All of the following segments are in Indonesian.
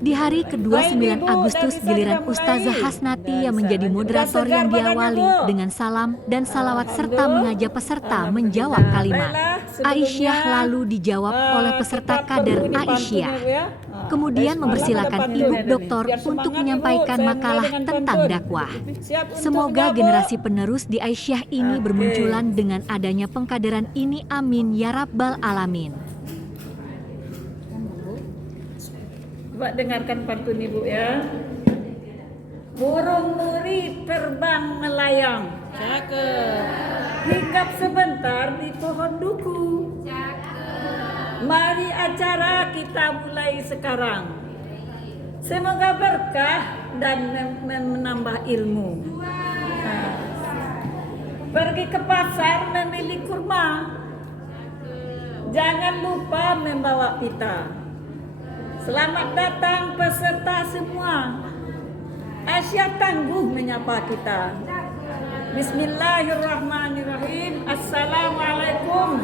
Di hari kedua 9 Agustus, giliran Ustazah Hasnati yang menjadi moderator yang diawali dengan salam dan salawat serta mengajak peserta menjawab kalimat. Aisyah lalu dijawab oleh peserta kader Aisyah. Kemudian mempersilakan Ibu Doktor untuk menyampaikan makalah tentang dakwah. Semoga generasi penerus di Aisyah ini bermunculan dengan adanya pengkaderan ini, amin ya rabbal alamin. Coba dengarkan pantun Ibu ya. Burung nuri terbang melayang, cakep. Hinggap sebentar di pohon duku, cakep. Mari acara kita mulai sekarang. Semoga berkah dan menambah ilmu. Nah, pergi ke pasar memilih kurma, jangan lupa membawa pita. Selamat datang peserta semua. Aisyah tangguh menyapa kita. Bismillahirrahmanirrahim. Assalamualaikum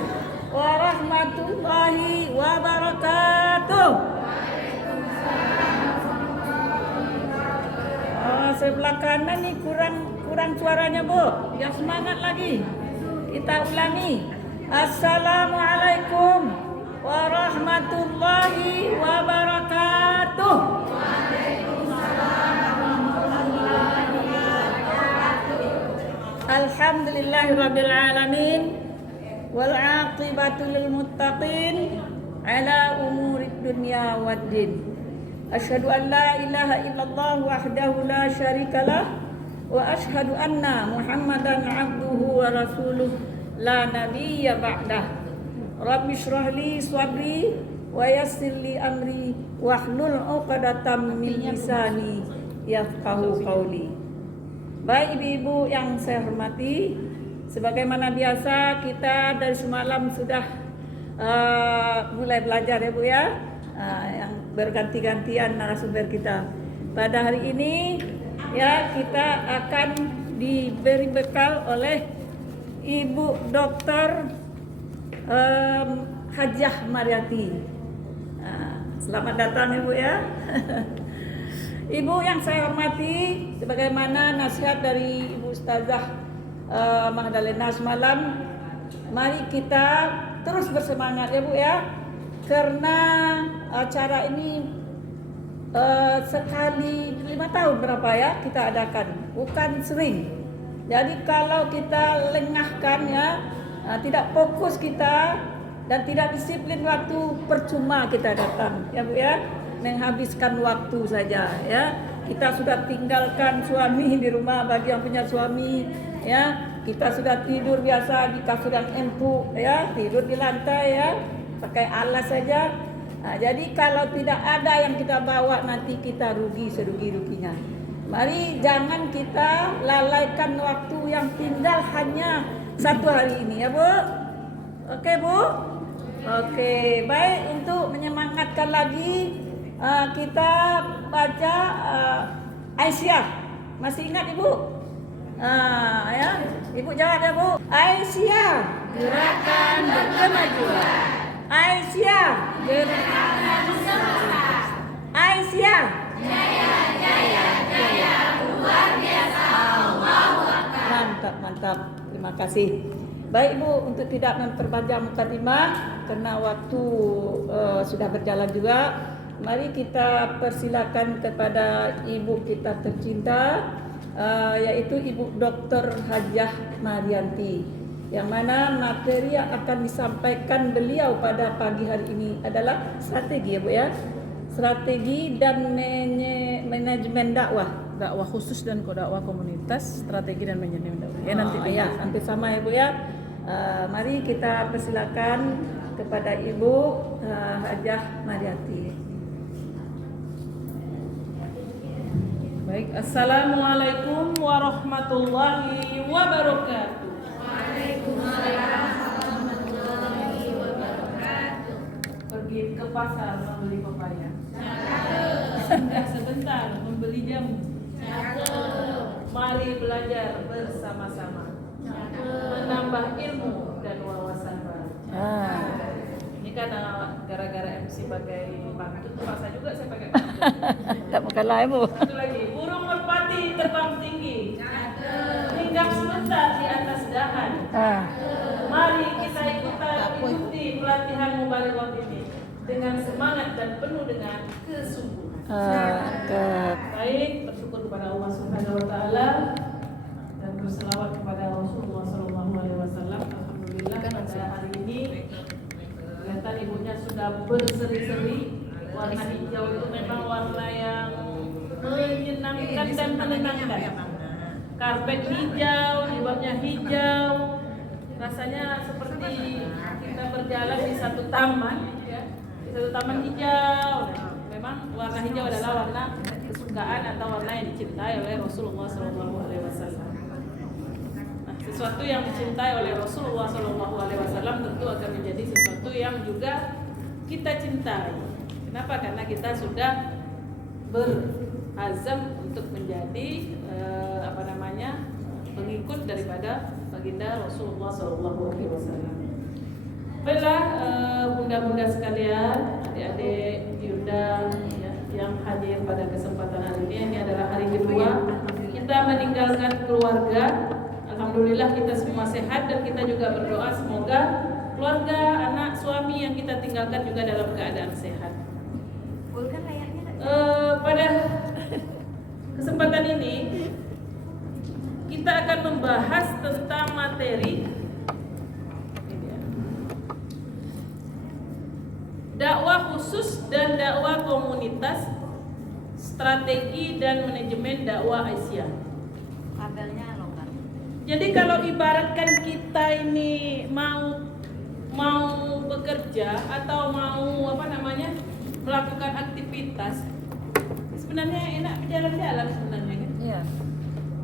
warahmatullahi wabarakatuh. Sebelah kanan nih kurang suaranya Bu. Yang semangat lagi. Kita ulangi. Assalamualaikum warahmatullahi wabarakatuh. Alhamdulillahirabbil alamin wal aqibatu lil muttaqin ala umurid dunya waddin. Asyhadu an la ilaha illallah wahdahu la syarikalah wa asyhadu anna Muhammadan abduhu wa rasuluh la nabiyya ba'dah. Rabbi shrah li sadri wa yassir li amri wahlul 'uqdatam min lisani yafqahu qawli. Baik ibu-ibu yang saya hormati, sebagaimana biasa kita dari semalam sudah mulai belajar ya Bu ya, yang berganti-gantian narasumber kita. Pada hari ini ya kita akan diberi bekal oleh Ibu Doktor Hajah Mariati. Selamat datang Ibu ya. Ibu yang saya hormati, sebagaimana nasihat dari Ibu Ustazah Magdalena semalam, mari kita terus bersemangat ya Bu ya, karena acara ini sekali 5 tahun berapa ya kita adakan, bukan sering. Jadi kalau kita lengahkan ya, tidak fokus kita dan tidak disiplin waktu, percuma kita datang ya Bu ya, menghabiskan waktu saja ya. Kita sudah tinggalkan suami di rumah, bagi yang punya suami ya, kita sudah tidur biasa di kasur yang empuk ya, tidur di lantai ya, pakai alas saja. Nah, jadi kalau tidak ada yang kita bawa, nanti kita rugi serugi-ruginya. Mari jangan kita lalaikan waktu yang tinggal hanya 1 hari ini ya Bu. Oke Bu. Oke, baik, untuk menyemangatkan lagi kita baca Aisyah. Masih ingat Ibu? Ya, Ibu jawab ya Bu. Aisyah, gerakan berkemajuan. Aisyah, gerakan berkemajuan. Aisyah, jaya jaya jaya luar biasa. Allahu Akbar. Mantap. Terima kasih. Baik Bu, untuk tidak memperpanjang mukadimah karena waktu sudah berjalan juga, mari kita persilakan kepada ibu kita tercinta, yaitu Ibu Doktor Hajah Marianti, yang mana materi yang akan disampaikan beliau pada pagi hari ini adalah strategi ya Bu ya, strategi dan manajemen dakwah khusus dan dakwah komunitas, strategi dan manajemen dakwah. Ya nanti sama ya Bu ya. Mari kita persilakan kepada Ibu Hajah Mariati. Baik, assalamualaikum warahmatullahi wabarakatuh. Waalaikumsalam warahmatullahi wabarakatuh. Pergi ke pasar membeli pepaya. Singgah sebentar membeli jamu. Mari belajar bersama-sama. Menambah ilmu dan wawasan baru. Ini karena gara-gara MC pakai pantun, terpaksa juga saya pakai pantun. Tak makan lah ibu. Satu lagi, burung merpati terbang tinggi, hinggap sebentar di atas dahan. Mari kita ikuti pelatihan Mubalighat ini dengan semangat dan penuh dengan kesungguhan. Baik, bersyukur kepada Allah Subhanahu wa taala dan berselawat kepada Rasulullah sallallahu alaihi wasallam. Alhamdulillah pada hari ini kelihatan ibunya sudah berseri-seri. Warna hijau itu memang warna yang menyenangkan dan menenangkan. Karpet hijau, jilbabnya hijau. Rasanya seperti kita berjalan di satu taman, ya. Di satu taman hijau. Memang warna hijau adalah warna kesukaan atau warna yang dicintai oleh Rasulullah SAW. Nah, sesuatu yang dicintai oleh Rasulullah SAW tentu akan menjadi sesuatu yang juga kita cintai. Kenapa? Karena kita sudah berazam untuk menjadi pengikut daripada baginda Rasulullah SAW. Baiklah, bunda-bunda sekalian, adik-adik diundang ya, yang hadir pada kesempatan hari ini adalah hari kedua kita meninggalkan keluarga. Alhamdulillah kita semua sehat dan kita juga berdoa semoga keluarga, anak, suami yang kita tinggalkan juga dalam keadaan sehat. Pada kesempatan ini kita akan membahas tentang materi dakwah khusus dan dakwah komunitas, strategi dan manajemen dakwah Aisyah. Jadi kalau ibaratkan kita ini mau bekerja atau mau melakukan aktivitas, sebenarnya enak jalan-jalan sebenarnya kan? Iya.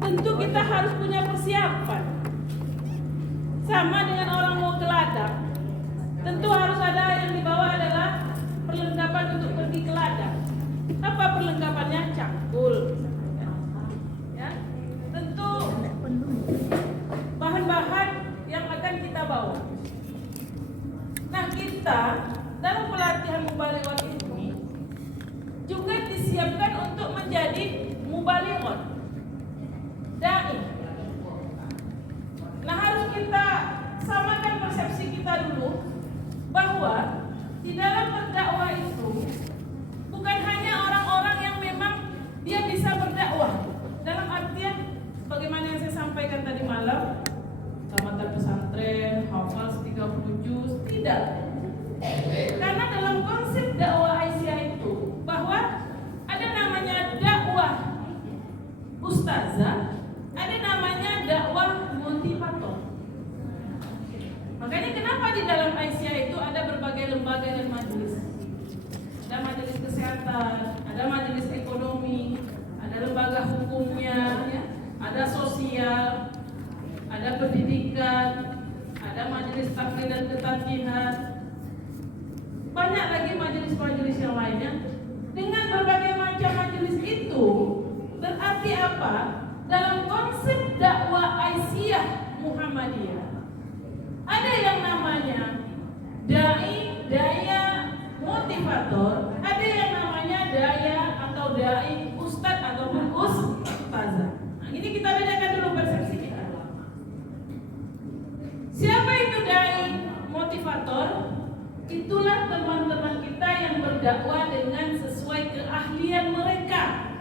Tentu kita harus punya persiapan. Sama dengan orang mau ke ladang, tentu harus ada yang dibawa adalah perlengkapan untuk pergi ke ladang. Apa perlengkapannya? Cangkul. Ya. Tentu bahan-bahan yang akan kita bawa. Nah, kita dalam pelatihan Mubalighat ini juga disiapkan untuk menjadi mubalighat, dai. Nah, harus kita samakan persepsi kita dulu bahwa di dalam berdakwah itu bukan hanya orang-orang yang memang dia bisa berdakwah dalam artian bagaimana yang saya sampaikan tadi malam, tamatan pesantren, hafal 30 juz, tidak. Karena dalam konsep dakwah Aisyah itu bahwa ada namanya dakwah ustazah, ada namanya dakwah motivator. Makanya kenapa di dalam Aisyah itu ada berbagai lembaga dan majelis. Ada majelis kesehatan, ada majelis ekonomi, ada lembaga hukumnya, ya, ada sosial, ada pendidikan, ada majelis taklim dan ketarjihan. Banyak lagi majelis-majelis yang lainnya. Dengan berbagai macam majelis itu berarti apa? Dalam konsep dakwah Aisyah Muhammadiyah ada yang namanya dai, daya motivator, ada yang namanya daya atau dai ustad ataupun ustazah. Nah, ini kita bedakan dulu persepsi kita. Siapa itu dai motivator? Itulah teman-teman kita yang berdakwah dengan sesuai keahlian mereka.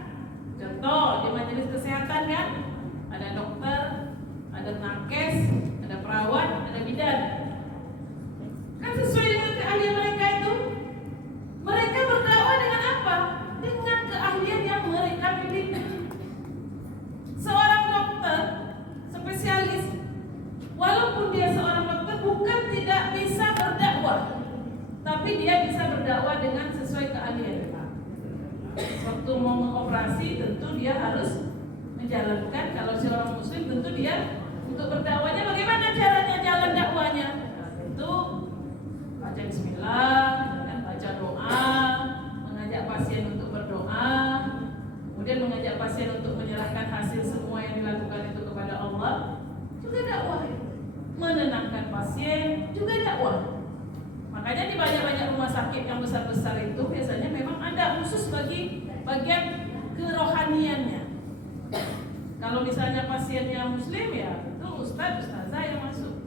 Contoh di majelis kesehatan kan, ada dokter, ada nakes, ada perawat, ada bidan. Kan sesuai dengan keahlian mereka itu. Mereka berdakwah dengan apa? Dengan keahlian yang mereka miliki. Seorang dokter spesialis, walaupun dia seorang dokter bukan tidak bisa berdakwah, tapi dia bisa berdakwah dengan sesuai keahlian. Waktu mau mengoperasi tentu dia harus menjalankan, kalau seorang muslim tentu dia untuk berdakwahnya bagaimana caranya jalan dakwahnya? Itu baca bismillah, baca doa, mengajak pasien untuk berdoa, kemudian mengajak pasien untuk menyerahkan hasil semua yang dilakukan itu kepada Allah, juga dakwah. Menenangkan pasien juga dakwah. Makanya Makanya di banyak-banyak rumah sakit yang besar-besar itu biasanya memang ada khusus bagi bagian kerohaniannya. Kalau misalnya pasiennya muslim ya itu ustazah yang masuk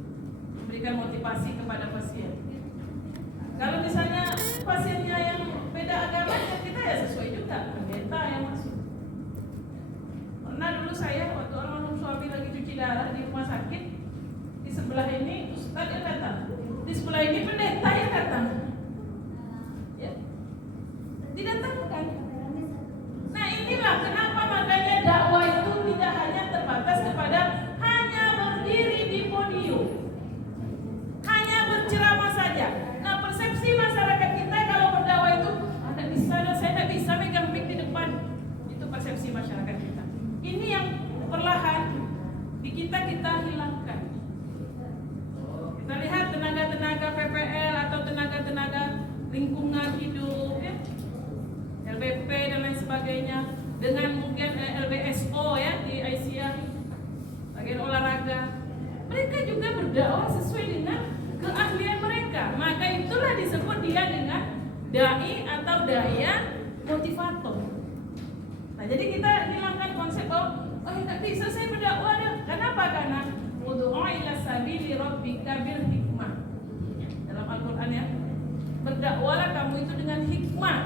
memberikan motivasi kepada pasien. Kalau misalnya pasiennya yang beda agama ya kita ya sesuai juga pendeta yang masuk. Pernah dulu saya waktu almarhum suami lagi cuci darah di rumah sakit, di sebelah ini ustaz yang datang, di sebelah ini pendeta yang datang. Ya. Didatangkan. Nah inilah kenapa makanya dakwah itu tidak hanya terbatas kepada hanya berdiri di podium, hanya berceramah saja. Nah persepsi masyarakat kita kalau berdakwah itu ada di sana, saya tidak bisa megang mic di depan. Itu persepsi masyarakat kita. Ini yang perlahan di kita hilangkan. Kita lihat tenaga-tenaga PPL atau tenaga-tenaga lingkungan hidup, ya, LBP dan lain sebagainya, dengan mungkin LBSO ya di Aisyah, bagian olahraga. Mereka juga berdakwah sesuai dengan keahlian mereka. Maka itulah disebut dia dengan dai atau daya motivator. Nah, jadi kita hilangkan konsep tidak bisa saya berdakwah deh. Kenapa? Karena ud'u ila sabili rabbika bil hikmah. Dalam Al-Qur'an ya. Berdakwalah kamu itu dengan hikmah.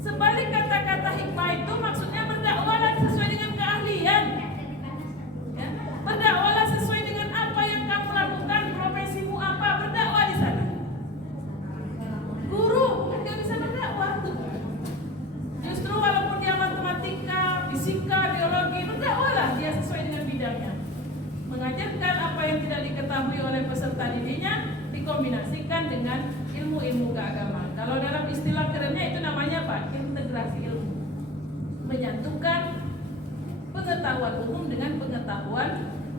Sebalik kata-kata hikmah itu maksudnya berdakwalah sesuai dengan keahlian. Ya. Berdakwalah sesuai dengan apa yang kamu lakukan, profesimu apa, berdakwah di sana. Guru nggak bisa berdakwah. Justru walaupun dia matematika, fisika, biologi, berdakwahlah dia sesuai dengan bidangnya. Mengajarkan apa yang tidak diketahui oleh peserta didiknya, dikombinasikan dengan ilmu-ilmu keagamaan. Kalau dalam istilah kerennya itu namanya apa? Integrasi ilmu. Menyatukan pengetahuan umum dengan pengetahuan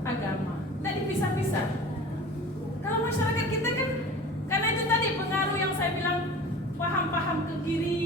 agama. Tidak dipisah-pisah. Kalau masyarakat kita kan, karena itu tadi pengaruh yang saya bilang, paham-paham ke kiri,